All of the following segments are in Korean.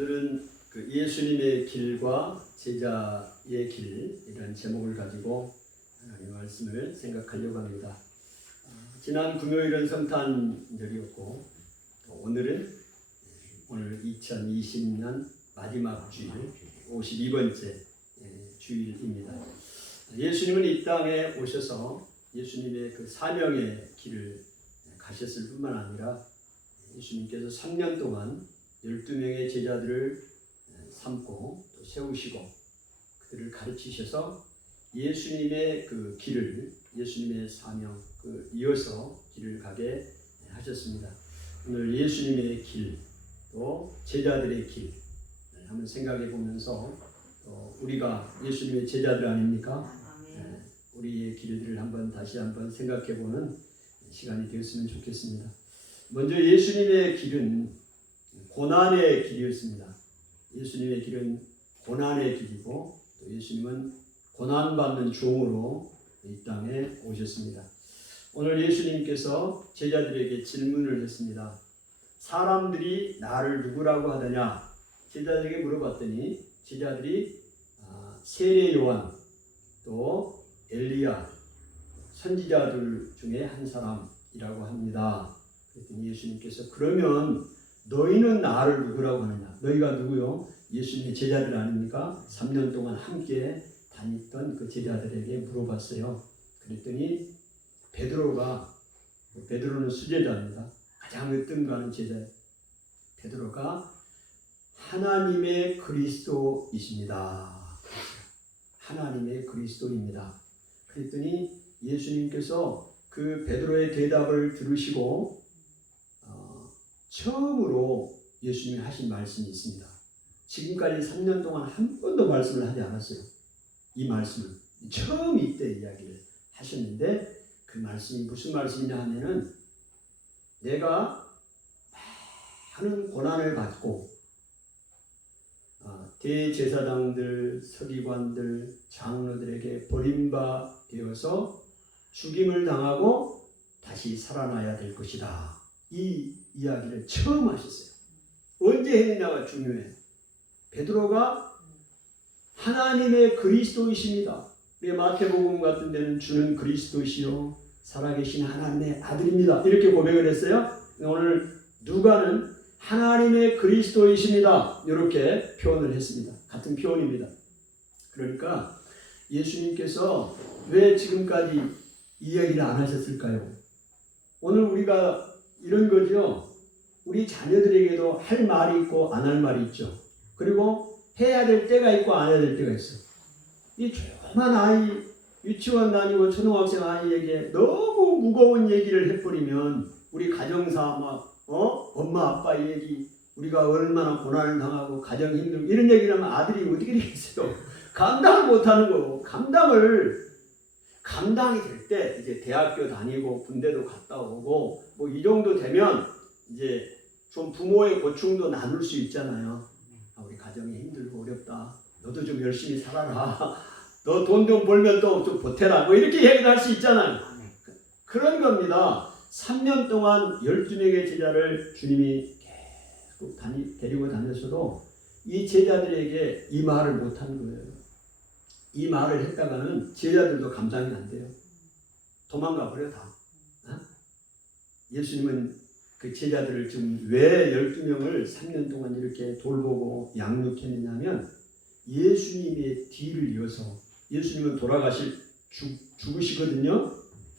오늘은 그 예수님의 길과 제자의 길이라는 제목을 가지고 이 말씀을 생각하려고 합니다. 지난 금요일은 성탄절이었고 오늘 2020년 마지막 주일 52번째 주일입니다. 예수님은 이 땅에 오셔서 예수님의 그 사명의 길을 가셨을 뿐만 아니라 예수님께서 3년 동안 12명의 제자들을 삼고 또 세우시고 그들을 가르치셔서 예수님의 그 길을, 예수님의 사명 이어서 길을 가게 하셨습니다. 오늘 예수님의 길, 또 제자들의 길 한번 생각해 보면서 우리가 예수님의 제자들 아닙니까? 우리의 길들을 다시 한번 생각해 보는 시간이 되었으면 좋겠습니다. 먼저 예수님의 길은 고난의 길이었습니다. 예수님의 길은 고난의 길이고 또 예수님은 고난받는 종으로 이 땅에 오셨습니다. 오늘 예수님께서 제자들에게 질문을 했습니다. 사람들이 나를 누구라고 하더냐? 제자들에게 물어봤더니 제자들이 세례 요한 또 엘리야 선지자들 중에 한 사람이라고 합니다. 그랬더니 예수님께서 그러면 너희는 나를 누구라고 하느냐? 너희가 누구요? 예수님의 제자들 아닙니까? 3년 동안 함께 다녔던 그 제자들에게 물어봤어요. 그랬더니 베드로는 수제자입니다. 가장 으뜸가는 제자 베드로가 하나님의 그리스도이십니다. 하나님의 그리스도입니다. 그랬더니 예수님께서 그 베드로의 대답을 들으시고 처음으로 예수님이 하신 말씀이 있습니다. 지금까지 3년 동안 한 번도 말씀을 하지 않았어요. 이 말씀을 처음 이때 이야기를 하셨는데 그 말씀이 무슨 말씀이냐 하면은 내가 많은 고난을 받고 대제사장들, 서기관들, 장로들에게 버림받아서 죽임을 당하고 다시 살아나야 될 것이다. 이 이야기를 처음 하셨어요. 언제 했느냐가 중요해요. 베드로가 하나님의 그리스도이십니다. 마태복음 같은 데는 주는 그리스도시요 살아계신 하나님의 아들입니다. 이렇게 고백을 했어요. 오늘 누가는 하나님의 그리스도이십니다. 이렇게 표현을 했습니다. 같은 표현입니다. 그러니까 예수님께서 왜 지금까지 이 이야기를 안 하셨을까요? 오늘 우리가 이런 거죠. 우리 자녀들에게도 할 말이 있고 안 할 말이 있죠. 그리고 해야 될 때가 있고 안 해야 될 때가 있어. 이 조그만 아이, 유치원 다니고 초등학생 아이에게 너무 무거운 얘기를 해버리면 우리 가정사 엄마 아빠 얘기 우리가 얼마나 고난을 당하고 가정 힘들고 이런 얘기를 하면 아들이 어떻게 되겠어요? 감당을 못하는 거고 감당이 될 때 이제 대학교 다니고 군대도 갔다 오고 이 정도 되면 이제 좀 부모의 고충도 나눌 수 있잖아요. 우리 가정이 힘들고 어렵다. 너도 좀 열심히 살아라. 너 돈 좀 벌면 또 좀 보태라. 이렇게 얘기를 할 수 있잖아요. 그런 겁니다. 3년 동안 12명의 제자를 주님이 계속 데리고 다녔어도 이 제자들에게 이 말을 못한 거예요. 이 말을 했다가는 제자들도 감당이 안 돼요. 도망가 버려 다. 예수님은 그 제자들을 지금 왜 12명을 3년 동안 이렇게 돌보고 양육했느냐면 예수님의 뒤를 이어서 예수님은 죽으시거든요.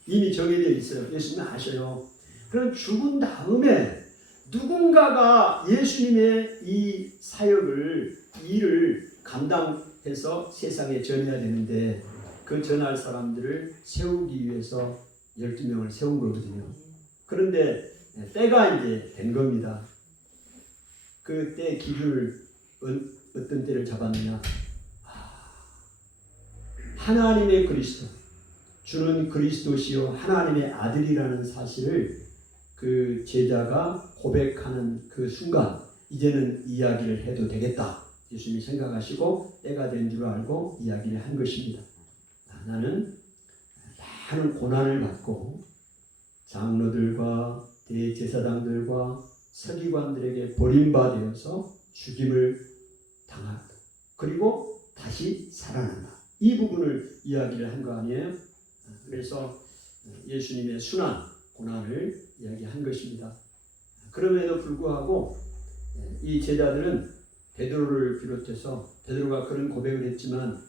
이미 정해져 있어요. 예수님은 아셔요. 그럼 죽은 다음에 누군가가 예수님의 이 사역을, 일을 감당해서 세상에 전해야 되는데 그 전할 사람들을 세우기 위해서 12명을 세운 거거든요. 그런데 때가 이제 된 겁니다. 그 때 기준을 어떤 때를 잡았느냐? 하나님의 그리스도, 주는 그리스도시요 하나님의 아들이라는 사실을 그 제자가 고백하는 그 순간 이제는 이야기를 해도 되겠다. 예수님이 생각하시고 때가 된 줄 알고 이야기를 한 것입니다. 나는 많은 고난을 받고 장로들과 대제사장들과 서기관들에게 버림받아서 죽임을 당한다. 그리고 다시 살아난다. 이 부분을 이야기를 한 거 아니에요? 그래서 예수님의 순환, 고난을 이야기한 것입니다. 그럼에도 불구하고 이 제자들은 베드로를 비롯해서 베드로가 그런 고백을 했지만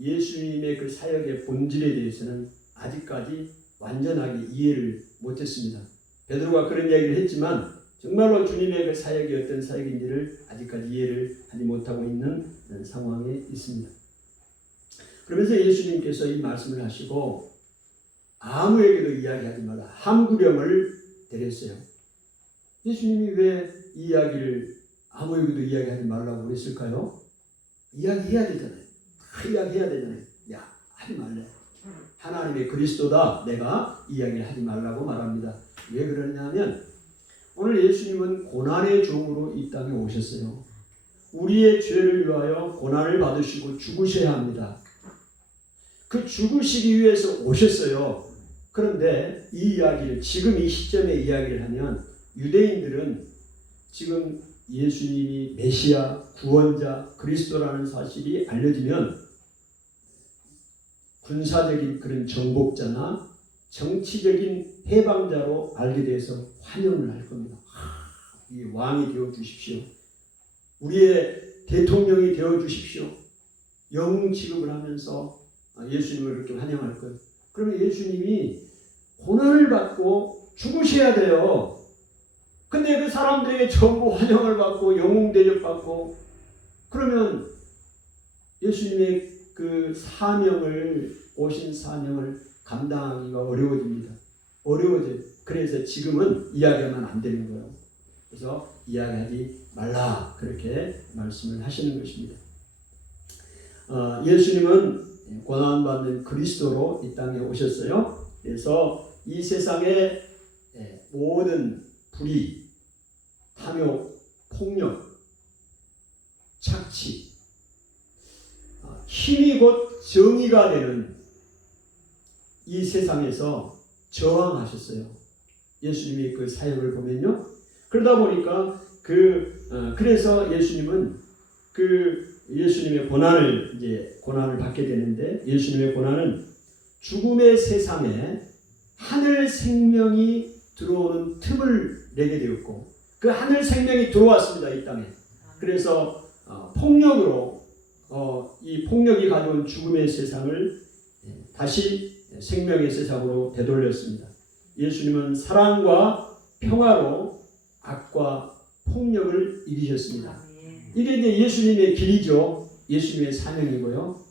예수님의 그 사역의 본질에 대해서는 아직까지 완전하게 이해를 못했습니다. 베드로가 그런 이야기를 했지만 정말로 주님의 그 사역이 어떤 사역인지를 아직까지 이해를 하지 못하고 있는 상황에 있습니다. 그러면서 예수님께서 이 말씀을 하시고 아무에게도 이야기하지 말라 함구령을 내렸어요. 예수님이 왜 이 이야기를 아무에게도 이야기하지 말라고 그랬을까요? 이야기해야 되잖아요. 이야기해야 되잖아요. 야, 하지 말래. 하나님의 그리스도다. 내가 이야기하지 말라고 말합니다. 왜 그러냐면 오늘 예수님은 고난의 종으로 이 땅에 오셨어요. 우리의 죄를 위하여 고난을 받으시고 죽으셔야 합니다. 그 죽으시기 위해서 오셨어요. 그런데 이 이야기를 지금 이 시점에 이야기를 하면 유대인들은 지금 예수님이 메시아, 구원자, 그리스도라는 사실이 알려지면 군사적인 그런 정복자나 정치적인 해방자로 알게 돼서 환영을 할 겁니다. 이 왕이 되어 주십시오. 우리의 대통령이 되어 주십시오. 영웅 취급을 하면서 예수님을 그렇게 환영할 거예요. 그러면 예수님이 고난을 받고 죽으셔야 돼요. 근데 그 사람들에게 전부 환영을 받고 영웅 대접받고 그러면 예수님의 그 오신 사명을 감당하기가 어려워집니다. 어려워져요. 그래서 지금은 이야기하면 안 되는 거예요. 그래서 이야기하지 말라 그렇게 말씀을 하시는 것입니다. 예수님은 고난받는 그리스도로 이 땅에 오셨어요. 그래서 이 세상의 모든 불의, 탐욕, 폭력, 착취, 힘이 곧 정의가 되는 이 세상에서 저항하셨어요. 예수님이 그 사역을 보면요. 그러다 보니까 그래서 예수님은 예수님의 고난을 받게 되는데 예수님의 고난은 죽음의 세상에 하늘 생명이 들어오는 틈을 내게 되었고 그 하늘 생명이 들어왔습니다. 이 땅에. 그래서 폭력으로 이 폭력이 가져온 죽음의 세상을 다시 생명의 세상으로 되돌렸습니다. 예수님은 사랑과 평화로 악과 폭력을 이기셨습니다. 이게 이제 예수님의 길이죠. 예수님의 사명이고요.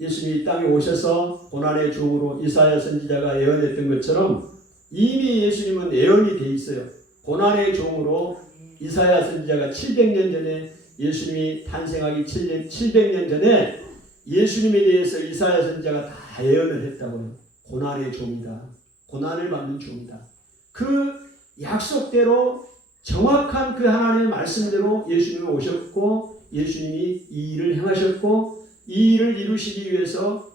예수님이 이 땅에 오셔서 고난의 종으로 이사야 선지자가 예언했던 것처럼 이미 예수님은 예언이 돼 있어요. 고난의 종으로 이사야 선지자가 700년 전에 예수님이 탄생하기 700년 전에 예수님에 대해서 이사야 선지자가 다 예언을 했다고요. 고난의 종이다. 고난을 받는 종이다. 그 약속대로 정확한 그 하나님의 말씀대로 예수님이 오셨고 예수님이 이 일을 행하셨고 이 일을 이루시기 위해서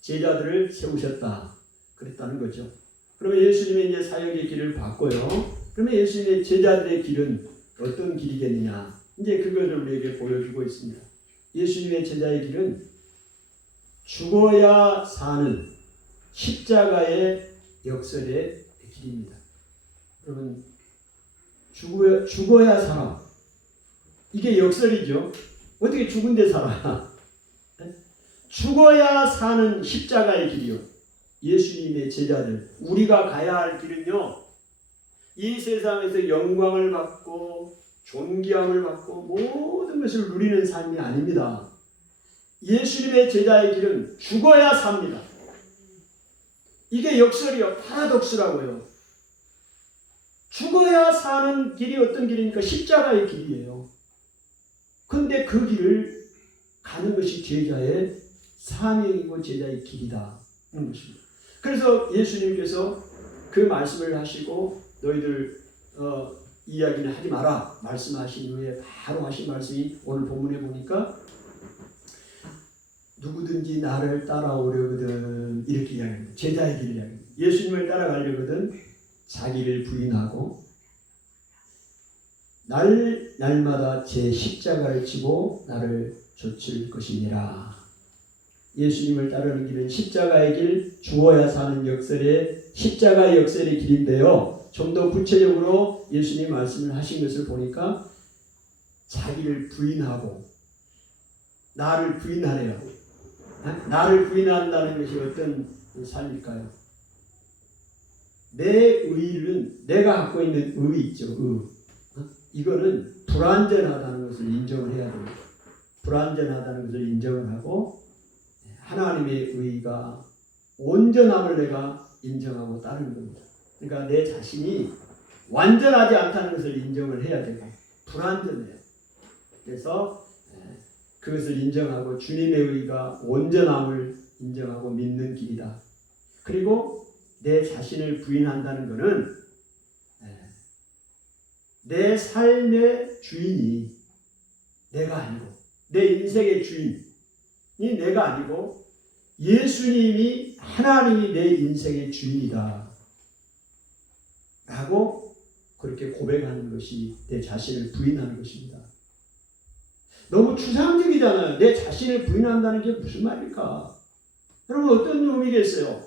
제자들을 세우셨다. 그랬다는 거죠. 그러면 예수님의 이제 사역의 길을 봤고요. 그러면 예수님의 제자들의 길은 어떤 길이겠느냐. 이제 그것을 우리에게 보여주고 있습니다. 예수님의 제자의 길은 죽어야 사는 십자가의 역설의 길입니다. 그러면 죽어야 살아. 이게 역설이죠. 어떻게 죽은데 살아? 죽어야 사는 십자가의 길이요. 예수님의 제자들, 우리가 가야 할 길은요, 이 세상에서 영광을 받고 존귀함을 받고 모든 것을 누리는 삶이 아닙니다. 예수님의 제자의 길은 죽어야 삽니다. 이게 역설이요. 파라독스라고요. 죽어야 사는 길이 어떤 길입니까? 십자가의 길이에요. 근데 그 길을 가는 것이 제자의 사명이고 제자의 길이다. 하는 것입니다. 그래서 예수님께서 그 말씀을 하시고 너희들 이야기는 하지 마라 말씀하신 후에 바로 하신 말씀이 오늘 본문에 보니까 누구든지 나를 따라오려거든 이렇게 이야기합니다. 제자의 길을 이야기합니다. 예수님을 따라가려거든 자기를 부인하고 날마다 제 십자가를 지고 나를 좇을 것이니라. 예수님을 따르는 길은 십자가의 길, 죽어야 사는 역설의 십자가의 역설의 길인데요. 좀 더 구체적으로 예수님 말씀을 하신 것을 보니까 자기를 부인하고 나를 부인하래요. 나를 부인한다는 것이 어떤 삶일까요? 내 의는 내가 갖고 있는 의 있죠. 이거는 불완전하다는 것을 인정을 해야 됩니다. 불완전하다는 것을 인정을 하고 하나님의 의가 온전함을 내가 인정하고 따르는 겁니다. 그러니까 내 자신이 완전하지 않다는 것을 인정을 해야 되고 불완전해요. 그래서 그것을 인정하고 주님의 의가 온전함을 인정하고 믿는 길이다. 그리고 내 자신을 부인한다는 것은 내 삶의 주인이 내가 아니고 내 인생의 주인이 내가 아니고 예수님이 하나님이 내 인생의 주인이다 라고 그렇게 고백하는 것이 내 자신을 부인하는 것입니다. 너무 추상적이잖아요. 내 자신을 부인한다는 게 무슨 말일까? 여러분 어떤 의미겠어요?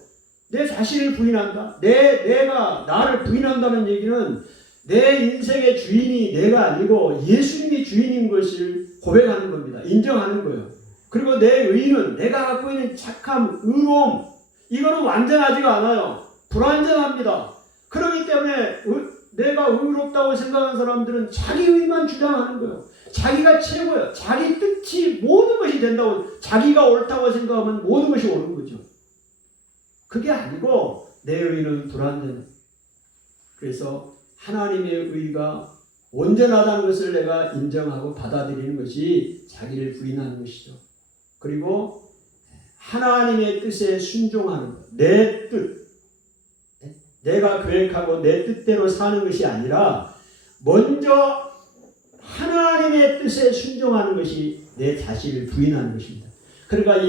내 자신을 부인한다? 내가 나를 부인한다는 얘기는 내 인생의 주인이 내가 아니고 예수님이 주인인 것을 고백하는 겁니다. 인정하는 거예요. 그리고 내 의는 내가 갖고 있는 착함, 의로움 이거는 완전하지가 않아요. 불완전합니다. 그렇기 때문에 내가 의롭다고 생각하는 사람들은 자기 의만 주장하는 거예요. 자기가 최고예요. 자기 뜻이 모든 것이 된다고 자기가 옳다고 생각하면 모든 것이 옳은 거죠. 그게 아니고 내 의는 불완전해요. 그래서 하나님의 의가 온전하다는 것을 내가 인정하고 받아들이는 것이 자기를 부인하는 것이죠. 그리고 하나님의 뜻에 순종하는 것. 내 뜻. 내가 계획하고 내 뜻대로 사는 것이 아니라 먼저 하나님의 뜻에 순종하는 것이 내 자신을 부인하는 것입니다. 그러니까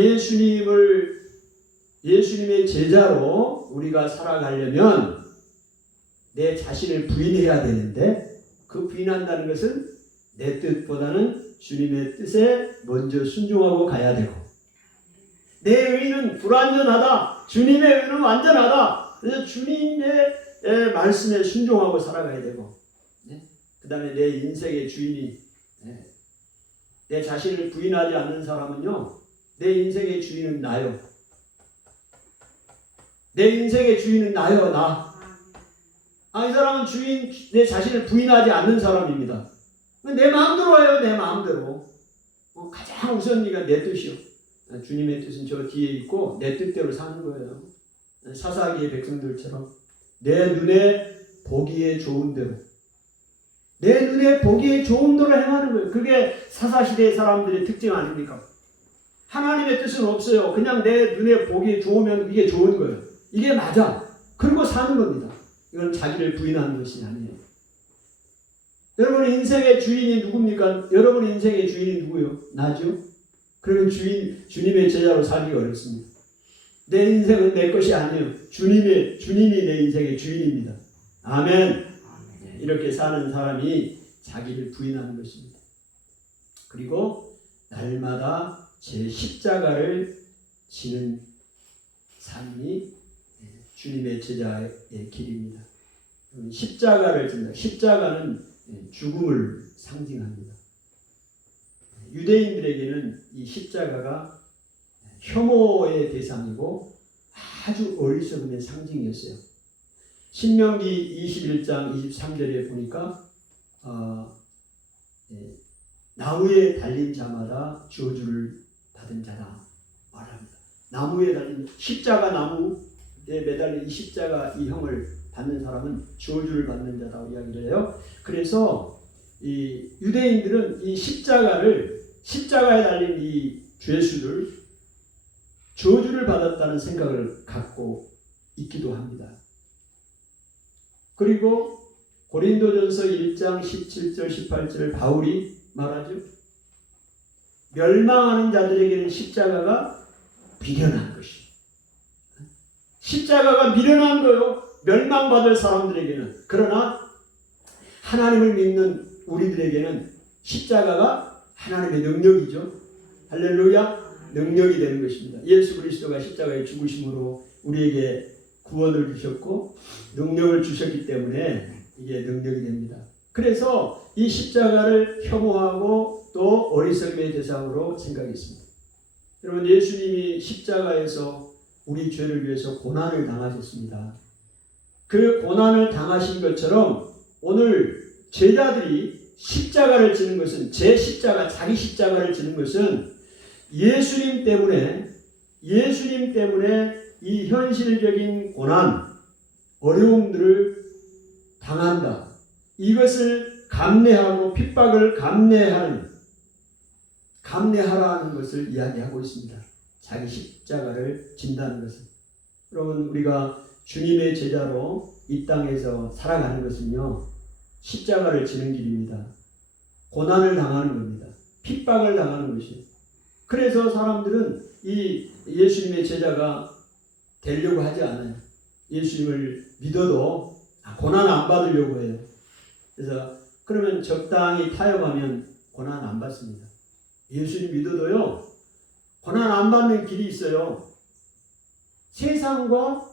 예수님의 제자로 우리가 살아가려면 내 자신을 부인해야 되는데 그 부인한다는 것은 내 뜻보다는 주님의 뜻에 먼저 순종하고 가야 되고 내 의는 불완전하다. 주님의 의는 완전하다. 그래서 주님의 말씀에 순종하고 살아가야 되고 그 다음에 내 인생의 주인이 내 자신을 부인하지 않는 사람은요 내 인생의 주인은 나요. 내 인생의 주인은 나요. 나. 이 사람은 내 자신을 부인하지 않는 사람입니다. 내 마음대로 해요. 내 마음대로. 가장 우선이가 내 뜻이요. 주님의 뜻은 저 뒤에 있고 내 뜻대로 사는 거예요. 사사기의 백성들처럼 내 눈에 보기에 좋은 대로 내 눈에 보기에 좋은 대로 행하는 거예요. 그게 사사시대의 사람들의 특징 아닙니까? 하나님의 뜻은 없어요. 그냥 내 눈에 보기에 좋으면 이게 좋은 거예요. 이게 맞아. 그리고 사는 겁니다. 이건 자기를 부인하는 것이 아니에요. 여러분 인생의 주인이 누굽니까? 여러분 인생의 주인이 누구요? 나죠? 그러면 주님의 제자로 살기 어렵습니다. 내 인생은 내 것이 아니에요. 주님이 내 인생의 주인입니다. 아멘. 이렇게 사는 사람이 자기를 부인하는 것입니다. 그리고 날마다 제 십자가를 지는 삶이 주님의 제자의 길입니다. 십자가를 진다. 십자가는 죽음을 상징합니다. 유대인들에게는 이 십자가가 혐오의 대상이고 아주 어리석음의 상징이었어요. 신명기 21장 23절에 보니까 나무에 달린 자마다 저주를 받은 자다 말합니다. 나무에 달린 십자가 나무에 매달린 이 십자가 이 형을 받는 사람은 저주를 받는 자라고 이야기를 해요. 그래서 이 유대인들은 이 십자가에 달린 이 죄수를 저주를 받았다는 생각을 갖고 있기도 합니다. 그리고 고린도전서 1장 17절 18절을 바울이 말하죠. 멸망하는 자들에게는 십자가가 미련한 것이. 십자가가 미련한 거요. 멸망받을 사람들에게는. 그러나 하나님을 믿는 우리들에게는 십자가가 하나님의 능력이죠. 할렐루야. 능력이 되는 것입니다. 예수 그리스도가 십자가에 죽으심으로 우리에게 구원을 주셨고 능력을 주셨기 때문에 이게 능력이 됩니다. 그래서 이 십자가를 혐오하고 또 어리석음의 대상으로 생각했습니다. 여러분, 예수님이 십자가에서 우리 죄를 위해서 고난을 당하셨습니다. 그 고난을 당하신 것처럼 오늘 제자들이 십자가를 지는 것은, 제 십자가, 자기 십자가를 지는 것은 예수님 때문에 이 현실적인 고난, 어려움들을 당한다. 이것을 감내하고 핍박을 감내하라는 것을 이야기하고 있습니다. 자기 십자가를 진다는 것은. 여러분, 우리가 주님의 제자로 이 땅에서 살아가는 것은요, 십자가를 지는 길입니다. 고난을 당하는 겁니다. 핍박을 당하는 것이에요. 그래서 사람들은 이 예수님의 제자가 되려고 하지 않아요. 예수님을 믿어도 고난 안 받으려고 해요. 그래서 그러면 적당히 타협하면 고난 안 받습니다. 예수님 믿어도요, 고난 안 받는 길이 있어요. 세상과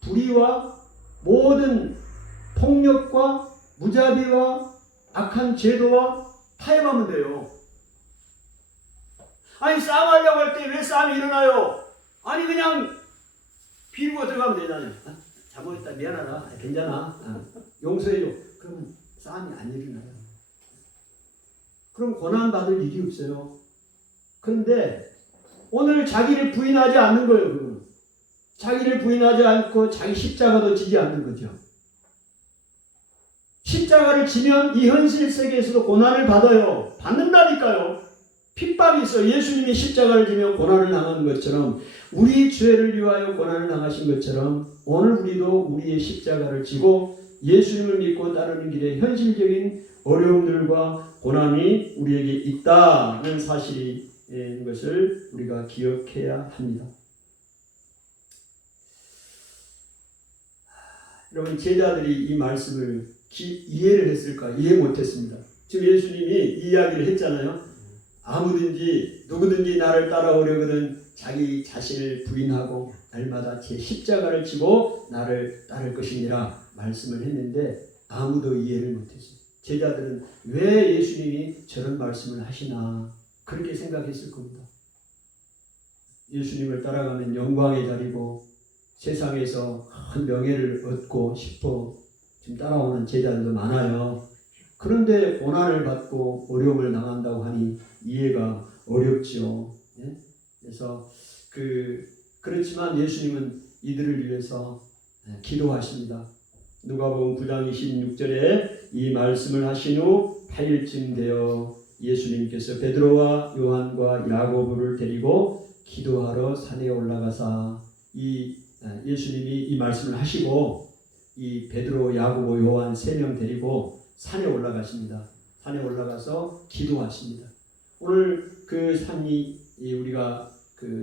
불의와 모든 폭력과 무자비와 악한 제도와 타협하면 돼요. 아니, 싸움하려고 할 때 왜 싸움이 일어나요? 아니, 그냥 비르고 들어가면 되잖아요. 잘못했다, 미안하다, 괜찮아, 용서해줘. 그러면 싸움이 안 일어나요. 그럼 고난받을 일이 없어요. 그런데 오늘 자기를 부인하지 않는 거예요. 그거는. 자기를 부인하지 않고 자기 십자가도 지지 않는 거죠. 십자가를 지면 이 현실 세계에서도 고난을 받아요. 받는다니까요. 핍박이 있어. 예수님이 십자가를 지며 고난을 당한 것처럼, 우리 죄를 위하여 고난을 당하신 것처럼 오늘 우리도 우리의 십자가를 지고 예수님을 믿고 따르는 길에 현실적인 어려움들과 고난이 우리에게 있다는 사실인 것을 우리가 기억해야 합니다. 여러분, 제자들이 이 말씀을 이해를 했을까? 이해 못했습니다. 지금 예수님이 이 이야기를 했잖아요. 누구든지 나를 따라오려거든 자기 자신을 부인하고 날마다 제 십자가를 지고 나를 따를 것이니라 말씀을 했는데 아무도 이해를 못했어요. 제자들은 왜 예수님이 저런 말씀을 하시나 그렇게 생각했을 겁니다. 예수님을 따라가면 영광의 자리고 세상에서 큰 명예를 얻고 싶어 지금 따라오는 제자들도 많아요. 그런데 고난을 받고 어려움을 당한다고 하니 이해가 어렵죠. 예? 그래서 그렇지만 예수님은 이들을 위해서 기도하십니다. 누가복음 9장 26절에 이 말씀을 하신 후 8일쯤 되어 예수님께서 베드로와 요한과 야고보를 데리고 기도하러 산에 올라가사, 예수님이 이 말씀을 하시고 이 베드로, 야고보, 요한 3명 데리고 산에 올라가십니다. 산에 올라가서 기도하십니다. 오늘 그 산이 우리가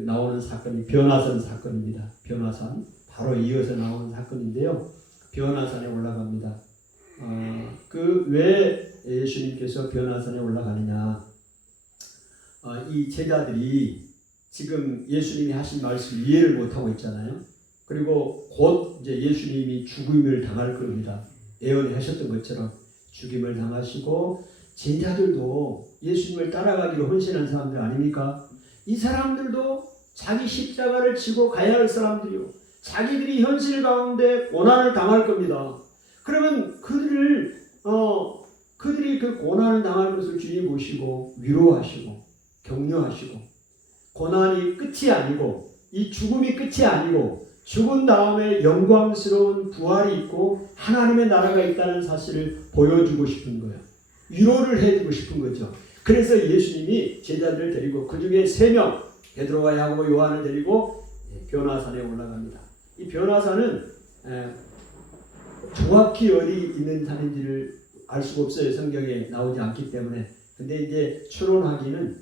나오는 사건이 변화산 사건입니다. 변화산 바로 이어서 나오는 사건인데요. 변화산에 올라갑니다. 왜 예수님께서 변화산에 올라가느냐? 이 제자들이 지금 예수님이 하신 말씀 이해를 못하고 있잖아요. 그리고 곧 이제 예수님이 죽음을 당할 겁니다. 예언하셨던 것처럼 죽임을 당하시고, 제자들도 예수님을 따라가기로 헌신한 사람들 아닙니까? 이 사람들도 자기 십자가를 지고 가야 할 사람들이요. 자기들이 현실 가운데 고난을 당할 겁니다. 그러면 그들이 그 고난을 당할 것을 주님 보시고 위로하시고 격려하시고, 고난이 끝이 아니고 이 죽음이 끝이 아니고 죽은 다음에 영광스러운 부활이 있고 하나님의 나라가 있다는 사실을 보여주고 싶은 거예요. 위로를 해주고 싶은 거죠. 그래서 예수님이 제자들을 데리고 그 중에 3명 베드로와 야고보, 요한을 데리고 변화산에 올라갑니다. 이 변화산은 정확히 어디 있는 산인지를 알 수가 없어요. 성경에 나오지 않기 때문에. 근데 이제 추론하기는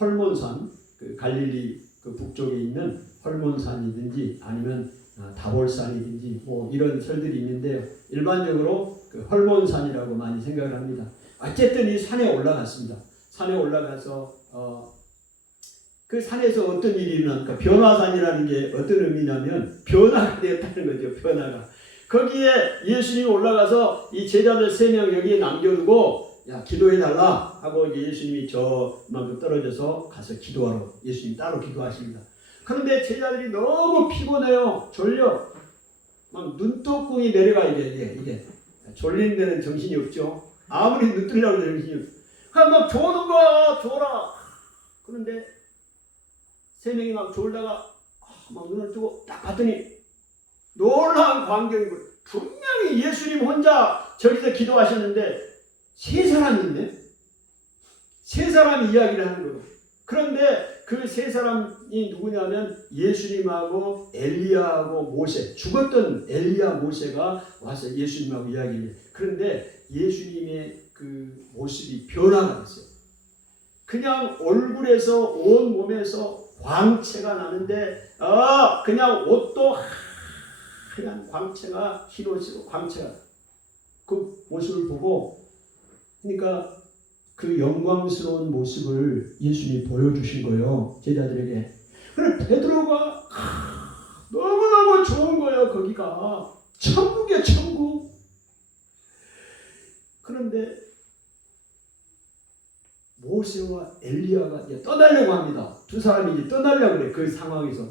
헐몬산, 갈릴리 북쪽에 있는 헐몬산이든지 아니면 다볼산이든지 뭐 이런 설들이 있는데요. 일반적으로 그 헐몬산이라고 많이 생각을 합니다. 어쨌든 이 산에 올라갔습니다. 산에 올라가서 그 산에서 어떤 일이 일어납니까? 변화산이라는 게 어떤 의미냐면 변화가 되었다는 거죠. 변화가. 거기에 예수님이 올라가서 이 제자들 3명 여기에 남겨두고 야 기도해달라 하고 예수님이 저만큼 떨어져서 가서 기도하러 예수님 따로 기도하십니다. 그런데 제자들이 너무 피곤해요. 졸려. 막 눈독궁이 내려가 이게 졸린 데는 정신이 없죠. 아무리 눈 뜨려고 해도 정신이 없어. 그냥 막 조는 거야. 졸아. 그런데 3명이 막 졸다가 막 눈을 뜨고 딱 봤더니 놀라운 광경이고 분명히 예수님 혼자 저기서 기도하셨는데 3사람이 있네. 3사람이 이야기를 하는 거예요. 그런데 그 3사람이 누구냐면 예수님하고 엘리야하고 모세, 죽었던 엘리야 모세가 와서 예수님하고 이야기를 해요. 그런데 예수님의 그 모습이 변화가 됐어요. 그냥 얼굴에서 온 몸에서 광채가 나는데 그냥 옷도 하얀 광채가 흰옷이고 광채가 그 모습을 보고 그러니까 그 영광스러운 모습을 예수님이 보여주신 거예요. 제자들에게. 그래 베드로가 너무너무 좋은 거예요. 거기가 천국이야 천국. 그런데 모세와 엘리야가 이제 떠나려고 합니다. 2사람이 이제 떠나려고 그래. 그 상황에서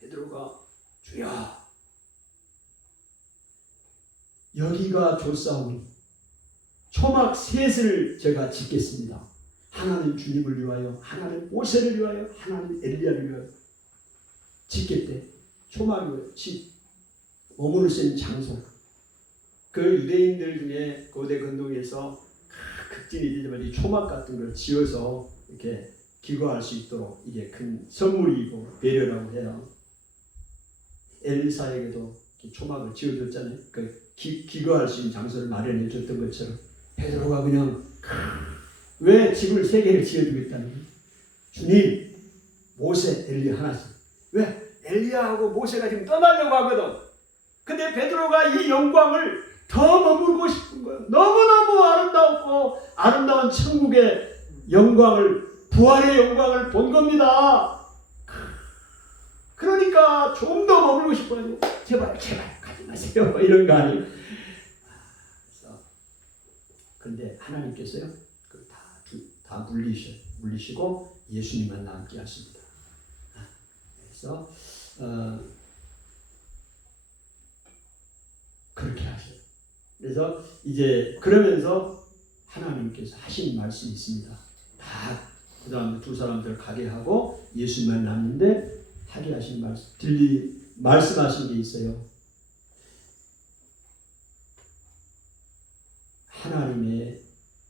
베드로가 주여 여기가 좋사오니 초막 3을 제가 짓겠습니다. 하나는 주님을 위하여, 하나는 모세를 위하여, 하나는 엘리야를 위하여 짓겠대. 초막을 머무를 수 있는 장소. 그 유대인들 중에 고대 건동에서 극진이지만 이 초막 같은 걸 지어서 이렇게 기거할 수 있도록 이게 큰 선물이고 배려라고 해요. 엘리사에게도 초막을 지어줬잖아요. 그 기거할 수 있는 장소를 마련해 줬던 것처럼 베드로가 그냥 왜 집을 3개를 지어주겠다는 거예요? 주님, 모세, 엘리야 하나씩. 왜? 엘리야하고 모세가 지금 떠나려고 하거든. 근데 베드로가 이 영광을 더 머물고 싶은 거예요. 너무너무 아름다웠고 아름다운 천국의 영광을, 부활의 영광을 본 겁니다. 그러니까 좀 더 머물고 싶어요. 제발 가지 마세요. 이런 거 아니에요. 그런데 하나님께서요, 다 물리시고 예수님만 남게 하십니다. 그래서 그렇게 하셔요. 그래서 이제 그러면서 하나님께서 하신 말씀이 있습니다. 다 그 다음에 2사람들 가게 하고 예수님만 남는데 하게 하신 말씀, 말씀하신 게 있어요. 하나님의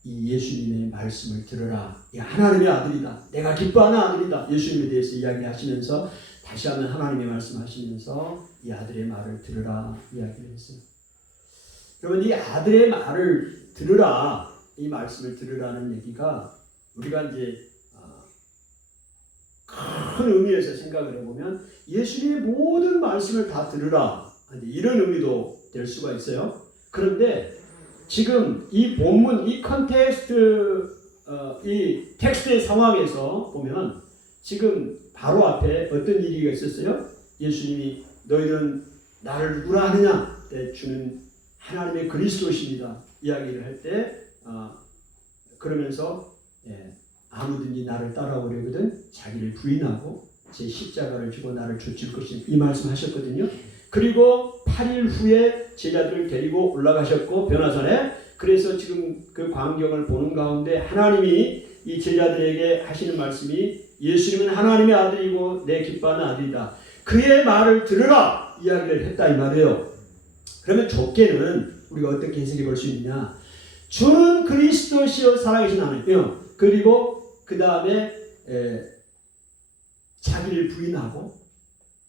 이 예수님의 말씀을 들으라. 이 하나님의 아들이다. 내가 기뻐하는 아들이다. 예수님에 대해서 이야기하시면서 다시 한번 하나님의 말씀하시면서 이 아들의 말을 들으라 이야기를 했어요. 여러분 이 아들의 말을 들으라, 이 말씀을 들으라는 얘기가 우리가 이제 큰 의미에서 생각을 해보면 예수님의 모든 말씀을 다 들으라 이런 의미도 될 수가 있어요. 그런데 지금 이 본문, 이 컨텍스트, 이 텍스트의 상황에서 보면 지금 바로 앞에 어떤 일이 있었어요? 예수님이 너희들은 나를 누구라 하느냐? 주는 하나님의 그리스도십니다. 이야기를 할 때 그러면서 아무든지 나를 따라오려거든 자기를 부인하고 제 십자가를 지고 나를 쫓을 것이다. 이 말씀하셨거든요. 그리고 8일 후에 제자들을 데리고 올라가셨고 변화산에 그래서 지금 그 광경을 보는 가운데 하나님이 이 제자들에게 하시는 말씀이 예수님은 하나님의 아들이고 내 기뻐하는 아들이다. 그의 말을 들으라 이야기를 했다 이 말이에요. 그러면 좁게는 우리가 어떻게 해석해 볼 수 있느냐. 주는 그리스도시요 살아계신 하나님. 그리고 그 다음에 자기를 부인하고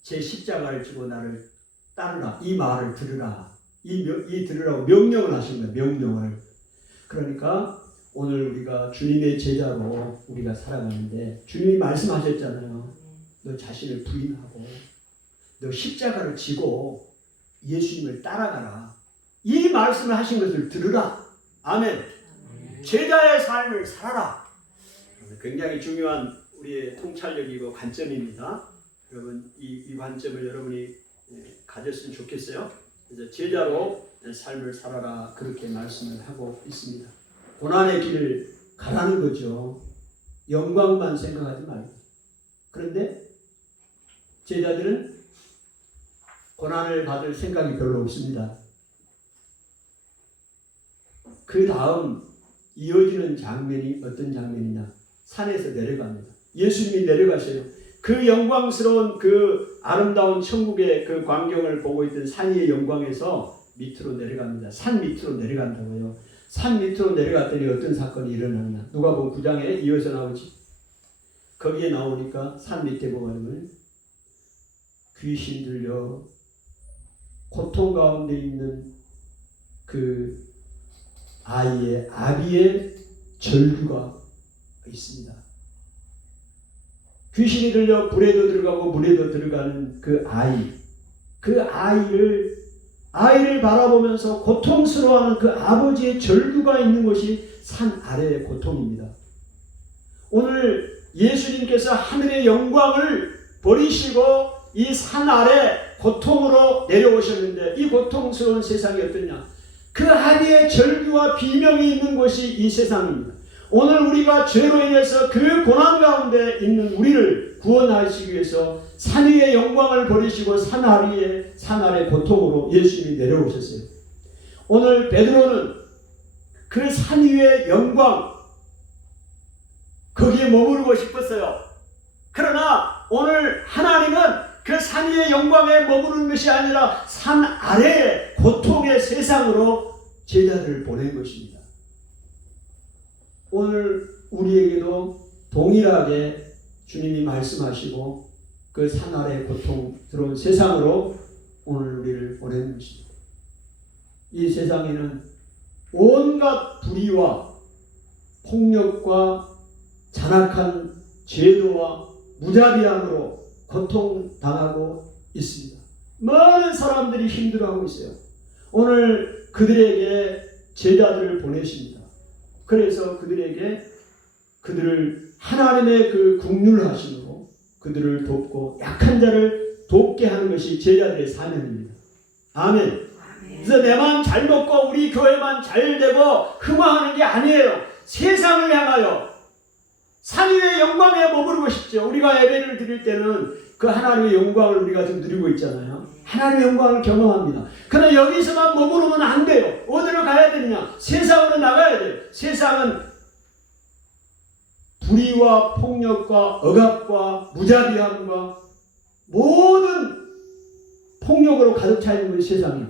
제 십자가를 지고 나를 따르라. 이 말을 들으라. 이 들으라고 명령을 하신 거예요. 명령을. 그러니까 오늘 우리가 주님의 제자로 우리가 살아가는데 주님이 말씀하셨잖아요. 너 자신을 부인하고 너 십자가를 지고 예수님을 따라가라. 이 말씀을 하신 것을 들으라. 아멘. 제자의 삶을 살아라. 굉장히 중요한 우리의 통찰력이고 관점입니다. 여러분 이 관점을 여러분이 가졌으면 좋겠어요. 그래서 제자로 삶을 살아라 그렇게 말씀을 하고 있습니다. 고난의 길을 가라는 거죠. 영광만 생각하지 말고. 그런데 제자들은 고난을 받을 생각이 별로 없습니다. 그 다음 이어지는 장면이 어떤 장면이냐? 산에서 내려갑니다. 예수님이 내려가셔요. 그 영광스러운 그 아름다운 천국의 그 광경을 보고 있던 산 위의 영광에서 밑으로 내려갑니다. 산 밑으로 내려간다고요. 산 밑으로 내려갔더니 어떤 사건이 일어나냐? 누가복음 9장에 이어서 나오지. 거기에 나오니까 산 밑에 보면 귀신 들려 고통 가운데 있는 그 아비의 절규가 있습니다. 귀신이 들려 불에도 들어가고 물에도 들어가는 그 아이를 바라보면서 고통스러워하는 그 아버지의 절규가 있는 것이 산 아래의 고통입니다. 오늘 예수님께서 하늘의 영광을 버리시고 이 산 아래 고통으로 내려오셨는데 이 고통스러운 세상이 어떠냐? 그 아비의 절규와 비명이 있는 것이 이 세상입니다. 오늘 우리가 죄로 인해서 그 고난 가운데 있는 우리를 구원하시기 위해서 산 위의 영광을 버리시고 산 아래 고통으로 예수님이 내려오셨어요. 오늘 베드로는 그 산 위의 영광 거기에 머무르고 싶었어요. 그러나 오늘 하나님은 그 산 위의 영광에 머무르는 것이 아니라 산 아래의 고통의 세상으로 제자들을 보낸 것입니다. 오늘 우리에게도 동일하게 주님이 말씀하시고 그 산 아래 고통스러운 세상으로 오늘 우리를 보내는 것입니다. 이 세상에는 온갖 불의와 폭력과 잔악한 제도와 무자비함으로 고통당하고 있습니다. 많은 사람들이 힘들어하고 있어요. 오늘 그들에게 제자들을 보내십니다. 그래서 그들을 하나님의 그 긍휼하심으로 그들을 돕고 약한 자를 돕게 하는 것이 제자들의 사명입니다. 아멘. 그래서 내만 잘 먹고 우리 교회만 잘 되고 흥황하는 게 아니에요. 세상을 향하여 산 위의 영광에 머무르고 싶죠. 우리가 예배를 드릴 때는 그 하나님의 영광을 우리가 지금 누리고 있잖아요. 하나님의 영광을 경험합니다. 그러나 여기서만 머무르면 안 돼요. 어디로 가야 되느냐? 세상으로 나가야 돼요. 세상은 불의와 폭력과 억압과 무자비함과 모든 폭력으로 가득 차 있는 것이 세상이에요.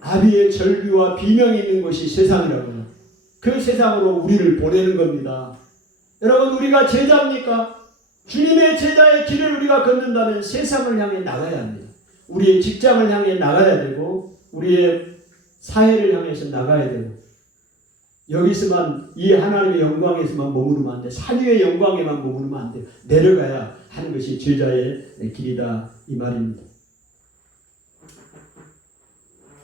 아비의 절규와 비명이 있는 것이 세상이라고요. 그 세상으로 우리를 보내는 겁니다. 여러분 우리가 제자입니까? 주님의 제자의 길을 우리가 걷는다면 세상을 향해 나가야 합니다. 우리의 직장을 향해 나가야 되고 우리의 사회를 향해서 나가야 되고 여기서만 이 하나님의 영광에서만 머무르면 안 돼. 산 위의 영광에만 머무르면 안 돼. 내려가야 하는 것이 제자의 길이다 이 말입니다.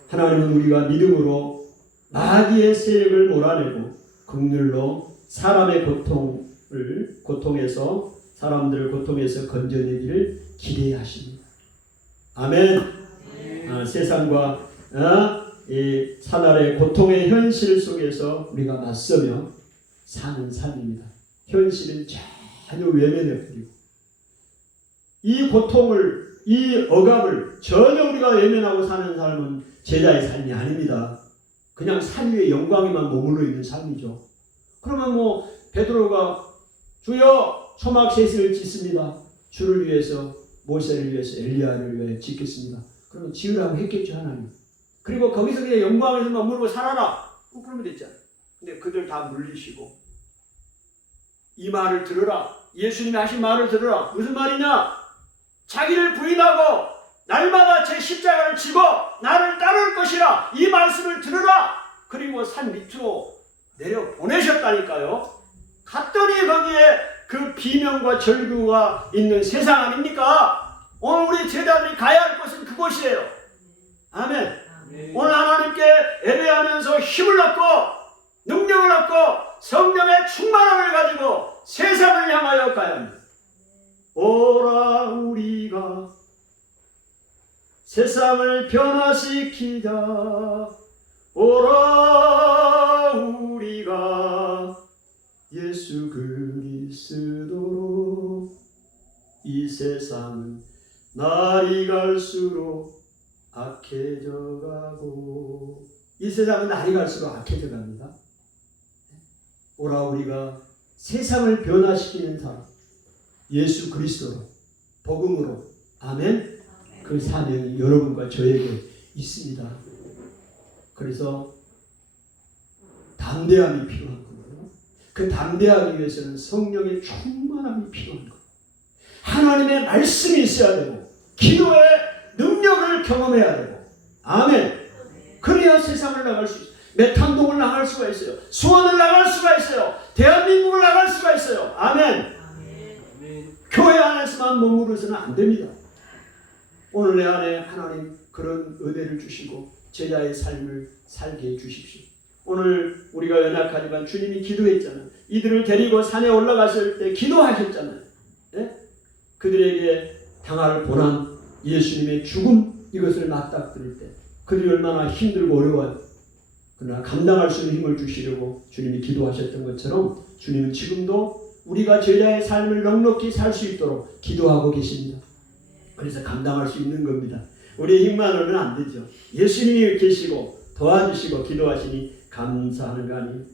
하나님은 우리가 믿음으로 마귀의 세력을 몰아내고 긍휼로 사람의 사람들을 고통에서 건져내기를 기대하십니다. 아멘. 세상과 이 산 아래 고통의 현실 속에서 우리가 맞서며 사는 삶입니다. 현실은 전혀 외면해버리고 이 고통을 이 억압을 전혀 우리가 외면하고 사는 삶은 제자의 삶이 아닙니다. 그냥 산 위의 영광에만 머물러 있는 삶이죠. 그러면 베드로가 주여 초막셋을 짓습니다. 주를 위해서 모세를 위해서 엘리야를 위해 짓겠습니다. 그러면 지으라고 했겠죠 하나님. 그리고 거기서 그냥 영광에서 머물고 살아라. 그러면 됐잖아요. 근데 그들 다 물리시고 이 말을 들으라. 예수님이 하신 말을 들으라. 무슨 말이냐? 자기를 부인하고 날마다 제 십자가를 지고 나를 따를 것이라. 이 말씀을 들으라. 그리고 산 밑으로 내려 보내셨다니까요. 갔더니 거기에 그 비명과 절규가 있는 세상 아닙니까? 오늘 우리 제자들이 가야 할 곳은 그곳이에요. 아멘. 오늘 하나님께 예배하면서 힘을 얻고 능력을 얻고 성령의 충만함을 가지고 세상을 향하여 가야 합니다. 오라 우리가 세상을 변화시키자. 오라 우리가 예수 그리스도로. 이 세상은 날이 갈수록 악해져 가고, 이 세상은 날이 갈수록 악해져 갑니다. 오라 우리가 세상을 변화시키는 사람, 예수 그리스도로, 복음으로. 아멘. 그 사명이 여러분과 저에게 있습니다. 그래서 담대함이 필요한 거예요. 그 담대하기 위해서는 성령의 충만함이 필요한 거예요. 하나님의 말씀이 있어야 되고 기도의 능력을 경험해야 되고. 아멘. 그래야 세상을 나갈 수 있어요. 메탄동을 나갈 수가 있어요. 수원을 나갈 수가 있어요. 대한민국을 나갈 수가 있어요. 아멘. 교회 안에서만 머무르서는 안 됩니다. 오늘 내 안에 하나님 그런 은혜를 주시고 제자의 삶을 살게 해주십시오. 오늘 우리가 연약하지만 주님이 기도했잖아요. 이들을 데리고 산에 올라갔을 때 기도하셨잖아요. 네? 그들에게 당할 고난, 예수님의 죽음, 이것을 맞닥뜨릴 때 그들이 얼마나 힘들고 어려워요. 그러나 감당할 수 있는 힘을 주시려고 주님이 기도하셨던 것처럼 주님은 지금도 우리가 제자의 삶을 넉넉히 살 수 있도록 기도하고 계십니다. 그래서 감당할 수 있는 겁니다. 우리의 힘만으로는 안 되죠. 예수님이 계시고 도와주시고 기도하시니 감사하는 거 아니에요.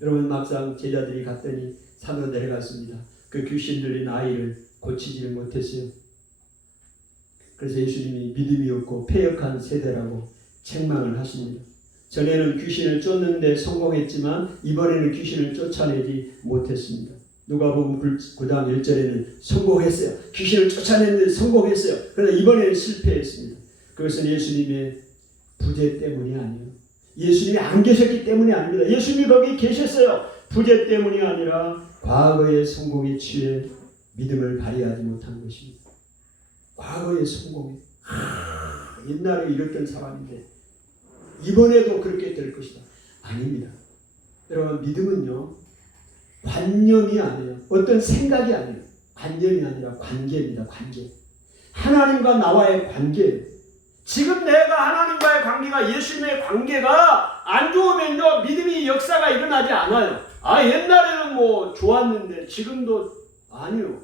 여러분, 막상 제자들이 갔더니 산으로 내려갔습니다. 그 귀신 들린 아이를 고치지를 못했어요. 그래서 예수님이 믿음이 없고 패역한 세대라고 책망을 하십니다. 전에는 귀신을 쫓는데 성공했지만 이번에는 귀신을 쫓아내지 못했습니다. 누가복음 9장 1절에는 성공했어요. 귀신을 쫓아내는데 성공했어요. 그러나 이번에는 실패했습니다. 그것은 예수님의 부재 때문이 아니에요. 예수님이 안 계셨기 때문이 아닙니다. 예수님이 거기 계셨어요. 부재 때문이 아니라 과거의 성공에 취해 믿음을 발휘하지 못한 것입니다. 과거의 성공에 옛날에 이랬던 사람인데 이번에도 그렇게 될 것이다. 아닙니다. 여러분, 믿음은요 관념이 아니에요. 어떤 생각이 아니에요. 관념이 아니라 관계입니다. 관계. 하나님과 나와의 관계예요. 지금 내가 하나님과의 관계가, 예수님의 관계가 안 좋으면요 믿음이 역사가 일어나지 않아요. 아, 옛날에는 뭐 좋았는데 지금도 아니요.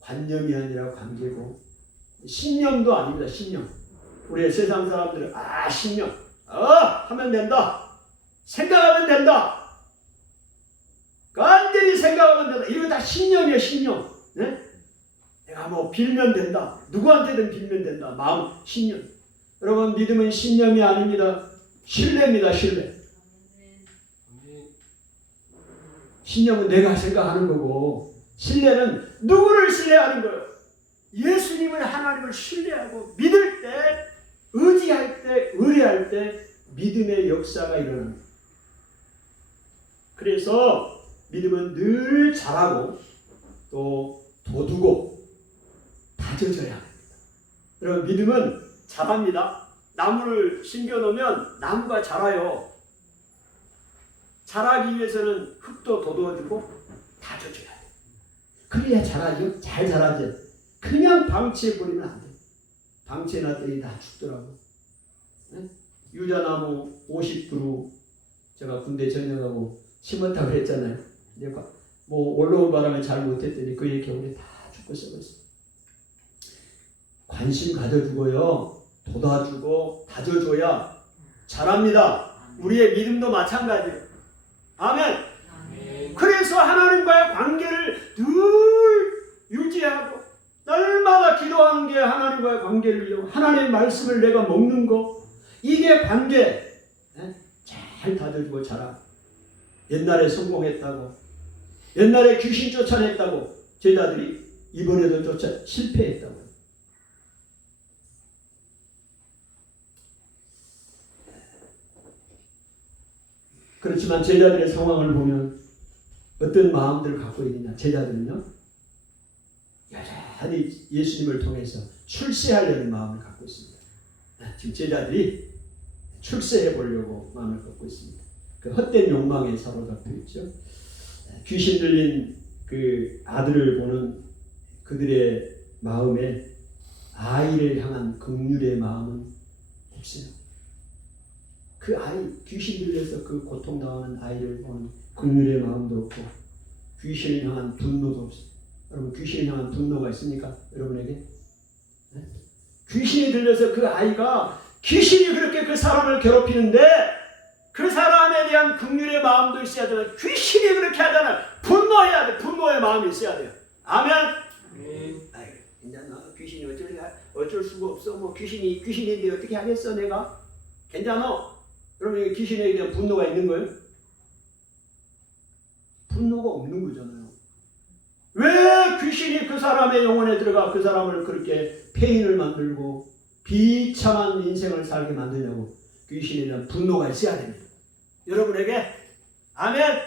관념이 아니라 관계고, 신념도 아닙니다. 신념. 우리의 세상 사람들은 신념 하면 된다, 생각하면 된다, 간절히 생각하면 된다. 이거 다 신념이에요. 신념. 네? 내가 뭐 빌면 된다, 누구한테든 빌면 된다. 마음, 신념. 여러분, 믿음은 신념이 아닙니다. 신뢰입니다. 신뢰. 신념은 내가 생각하는 거고, 신뢰는 누구를 신뢰하는 거예요? 예수님을, 하나님을 신뢰하고 믿을 때, 의지할 때, 의뢰할 때 믿음의 역사가 일어납니다. 그래서 믿음은 늘 자라고 또 돋우고 다져져야 합니다. 여러분, 믿음은 자랍니다. 나무를 심겨놓으면 나무가 자라요. 자라기 위해서는 흙도 돋워주고 다져줘야 돼요. 그래야 자라죠. 잘 자라죠. 그냥 방치해버리면 안 돼요. 방치해놨더니 다 죽더라고. 네? 유자나무 50그루 제가 군대 전역하고 심었다고 그랬잖아요. 뭐 올라온 바람에 잘 못했더니 그의 겨울에 다 죽고 썩었어요. 관심 가져주고요, 돋아주고 다져줘야 자랍니다. 우리의 믿음도 마찬가지예요. 아멘. 그래서 하나님과의 관계를 늘 유지하고, 날마다 기도하는 게 하나님과의 관계를 이루고, 하나님의 말씀을 내가 먹는 거, 이게 관계. 잘 다져주고 자라. 옛날에 성공했다고, 옛날에 귀신 쫓아냈다고 제자들이 이번에도 실패했다고. 그렇지만 제자들의 상황을 보면 어떤 마음들을 갖고 있느냐. 제자들은요 여전히 예수님을 통해서 출세하려는 마음을 갖고 있습니다. 지금 제자들이 출세해 보려고 마음을 갖고 있습니다. 그 헛된 욕망에 사로잡혀 있죠. 귀신 들린 그 아들을 보는 그들의 마음에 아이를 향한 긍휼의 마음은 없어요. 그 아이, 귀신 들려서 그 고통당하는 아이를 보는 긍휼의 마음도 없고 귀신을 향한 분노도 없어요. 여러분 귀신을 향한 분노가 있습니까? 여러분에게? 네? 귀신이 들려서 그 아이가 귀신이 그렇게 그 사람을 괴롭히는데 그 사람에 대한 긍휼의 마음도 있어야 되는, 귀신이 그렇게 하잖아요. 분노해야 돼. 분노의 마음이 있어야 돼요. 아멘. 아이, 괜찮아. 귀신이 어쩔 수가 없어. 뭐 귀신인데 어떻게 하겠어 내가? 괜찮아. 그러면 귀신에 대한 분노가 있는 거예요? 분노가 없는 거잖아요. 왜 귀신이 그 사람의 영혼에 들어가 그 사람을 그렇게 폐인을 만들고 비참한 인생을 살게 만드냐고. 귀신에 대한 분노가 있어야 됩니다. 여러분에게 아멘.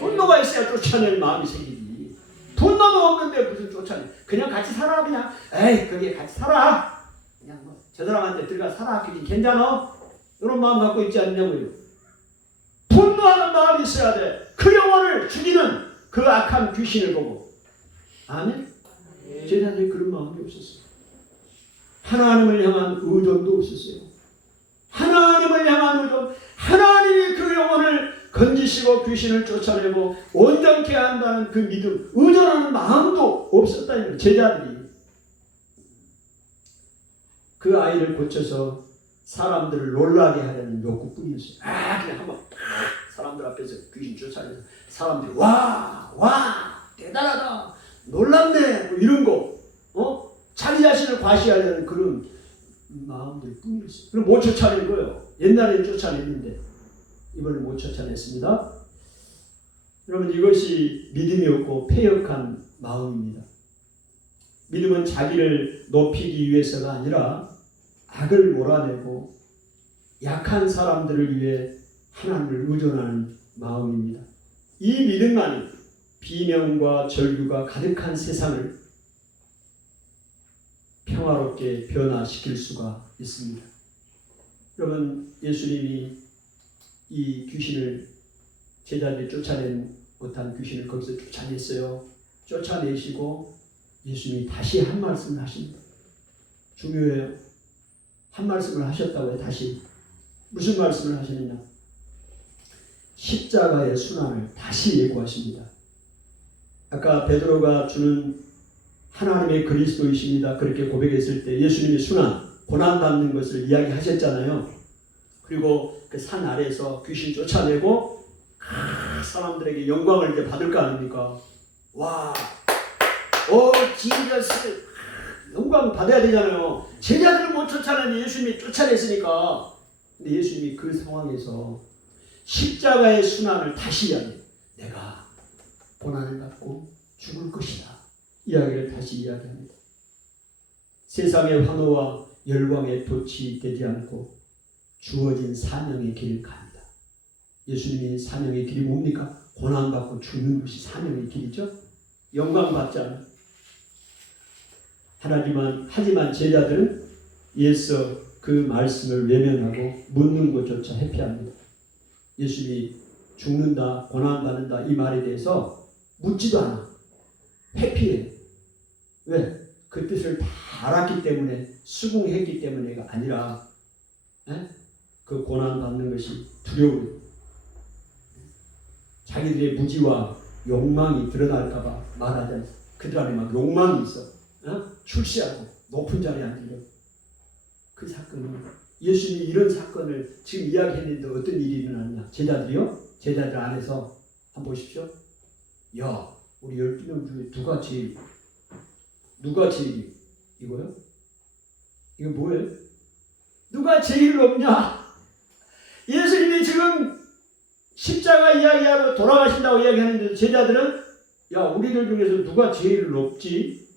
분노가 있어야 쫓아낼 마음이 생기지. 분노도 없는데 무슨 쫓아내? 그냥 같이 살아. 그냥 에이 거기에 같이 살아. 그냥 뭐 저 사람한테 들어가 살아. 그게 괜찮아? 이런 마음 갖고 있지 않냐고요. 분노하는 마음이 있어야 돼. 그 영혼을 죽이는 그 악한 귀신을 보고. 아멘. 제자들이 그런 마음이 없었어요. 하나님을 향한 의존도 없었어요. 하나님을 향한 의존, 하나님이 그 영혼을 건지시고 귀신을 쫓아내고 온전케 한다는 그 믿음, 의존하는 마음도 없었다는 거예요. 제자들이 그 아이를 고쳐서 사람들을 놀라게 하려는 욕구뿐이었어요. 그냥 한번 사람들 앞에서 귀신 쫓아내서 사람들이 와 대단하다, 놀랍네, 뭐 이런 거, 자기 자신을 과시하려는 그런 마음들 뿐이었어요. 그럼 못 쫓아낸 거예요. 옛날에는 쫓아냈는데 이번에 못 쫓아냈습니다. 여러분 이것이 믿음이 없고 패역한 마음입니다. 믿음은 자기를 높이기 위해서가 아니라 악을 몰아내고 약한 사람들을 위해 하나님을 의존하는 마음입니다. 이 믿음만이 비명과 절규가 가득한 세상을 평화롭게 변화시킬 수가 있습니다. 여러분 예수님이 이 귀신을, 제자들이 쫓아낸 못한 귀신을 거기서 쫓아냈어요. 쫓아내시고 예수님이 다시 한 말씀을 하십니다. 중요해요. 한 말씀을 하셨다고요. 다시 무슨 말씀을 하시느냐? 십자가의 순환을 다시 예고하십니다. 아까 베드로가 주는 하나님의 그리스도이십니다 그렇게 고백했을 때 예수님이 순환, 고난받는 것을 이야기하셨잖아요. 그리고 그 산 아래에서 귀신 쫓아내고 사람들에게 영광을 이제 받을 거 아닙니까? 와, 지저스, 영광 받아야 되잖아요. 제자들은 못 쫓아내니 예수님이 쫓아냈으니까. 근데 예수님이 그 상황에서 십자가의 순환을 다시 이야기해요. 내가 고난을 받고 죽을 것이다. 이야기를 다시 이야기합니다. 세상의 환호와 열광에 도취되지 않고 주어진 사명의 길을 갑니다. 예수님이 사명의 길이 뭡니까? 고난받고 죽는 것이 사명의 길이죠. 영광받지 않는. 하지만 제자들은 예수 그 말씀을 외면하고 묻는 것조차 회피합니다. 예수님이 죽는다, 고난받는다 이 말에 대해서 묻지도 않아. 회피해. 왜? 그 뜻을 다 알았기 때문에, 수긍했기 때문에가 아니라 그 고난받는 것이 두려워요. 자기들의 무지와 욕망이 드러날까 봐 말하지 않습니다. 그들 안에 막 욕망이 있어. 출세하고 높은 자리에 앉으려고. 그 사건은 예수님이 이런 사건을 지금 이야기했는데 어떤 일이 일어났냐? 제자들이요? 제자들 안에서 한번 보십시오. 야, 우리 12명 중에 누가 제일 이거요? 이거 뭐예요? 누가 제일 높냐? 예수님이 지금 십자가 이야기하고 돌아가신다고 이야기하는데 제자들은 야, 우리들 중에서 누가 제일 높지?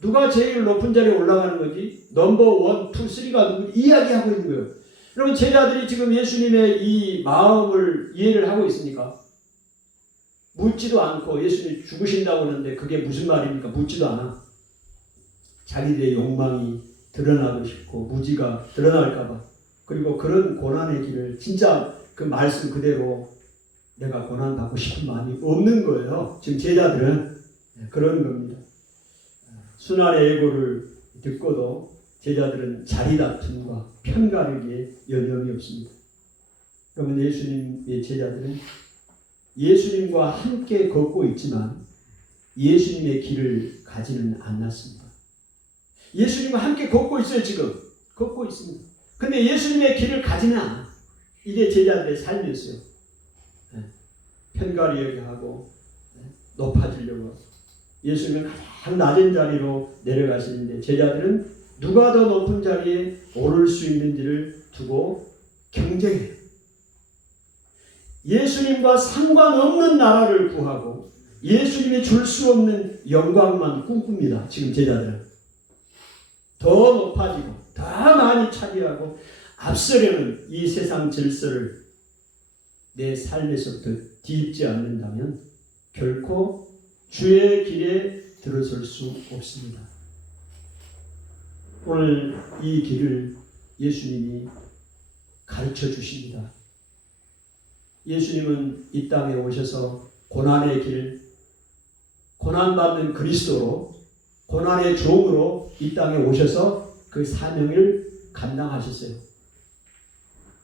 누가 제일 높은 자리에 올라가는 거지? 넘버 1, 2, 3가 누구? 이야기하고 있는 거예요. 여러분 제자들이 지금 예수님의 이 마음을 이해를 하고 있습니까? 묻지도 않고 예수님이 죽으신다고 하는데 그게 무슨 말입니까? 묻지도 않아. 자기들의 욕망이 드러나고 싶고 무지가 드러날까봐, 그리고 그런 고난의 길을 진짜 그 말씀 그대로 내가 고난받고 싶은 마음이 없는 거예요. 지금 제자들은 그런 겁니다. 순환의 예고를 듣고도 제자들은 자리 다툼과 편가르기에 여념이 없습니다. 그러면 예수님의 제자들은 예수님과 함께 걷고 있지만 예수님의 길을 가지는 않았습니다. 예수님과 함께 걷고 있어요. 지금 걷고 있습니다. 근데 예수님의 길을 가지는 않아. 이게 제자들의 삶이었어요. 편가르기를 하고 높아지려고 예수님은 가장 낮은 자리로 내려가시는데 제자들은 누가 더 높은 자리에 오를 수 있는지를 두고 경쟁해요. 예수님과 상관없는 나라를 구하고 예수님이 줄 수 없는 영광만 꿈꿉니다. 지금 제자들은 더 높아지고 더 많이 차지하고 앞서려는 이 세상 질서를 내 삶에서부터 뒤집지 않는다면 결코 주의 길에 들어설 수 없습니다. 오늘 이 길을 예수님이 가르쳐 주십니다. 예수님은 이 땅에 오셔서 고난의 길, 고난받는 그리스도로, 고난의 종으로 이 땅에 오셔서 그 사명을 감당하셨어요.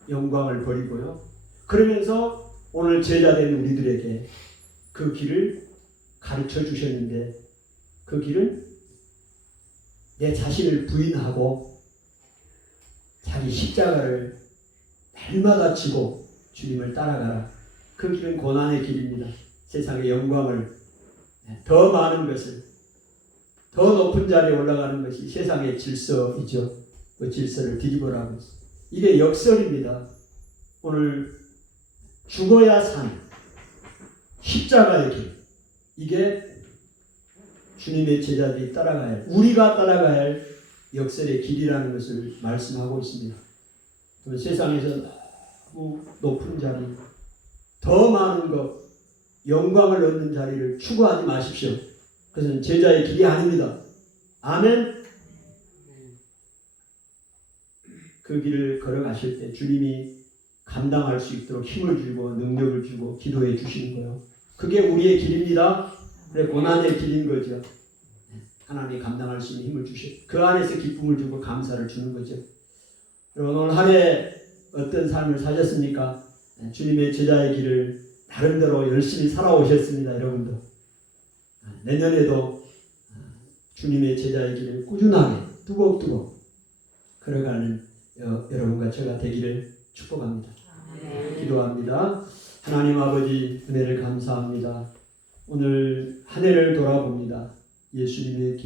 영광을 버리고요. 그러면서 오늘 제자된 우리들에게 그 길을 가르쳐 주셨는데 그 길은 내 자신을 부인하고 자기 십자가를 날마다 지고 주님을 따라가라. 그 길은 고난의 길입니다. 세상의 영광을, 더 많은 것을, 더 높은 자리에 올라가는 것이 세상의 질서이죠. 그 질서를 뒤집어라고 있습니다. 이게 역설입니다. 오늘 죽어야 산 십자가의 길, 이게 주님의 제자들이 따라가야 할, 우리가 따라가야 할 역설의 길이라는 것을 말씀하고 있습니다. 세상에서 너무 높은 자리, 더 많은 것, 영광을 얻는 자리를 추구하지 마십시오. 그것은 제자의 길이 아닙니다. 아멘. 그 길을 걸어가실 때 주님이 감당할 수 있도록 힘을 주고 능력을 주고 기도해 주시는 거예요. 그게 우리의 길입니다. 고난의 길인 거죠. 하나님이 감당할 수 있는 힘을 주시고 그 안에서 기쁨을 주고 감사를 주는 거죠. 여러분 오늘 한 해 어떤 삶을 사셨습니까? 주님의 제자의 길을 나름대로 열심히 살아오셨습니다. 여러분도 내년에도 주님의 제자의 길을 꾸준하게 뚜벅뚜벅 걸어가는 여러분과 제가 되기를 축복합니다. 기도합니다. 하나님 아버지 은혜를 감사합니다. 오늘 한 해를 돌아봅니다. 예수님의 길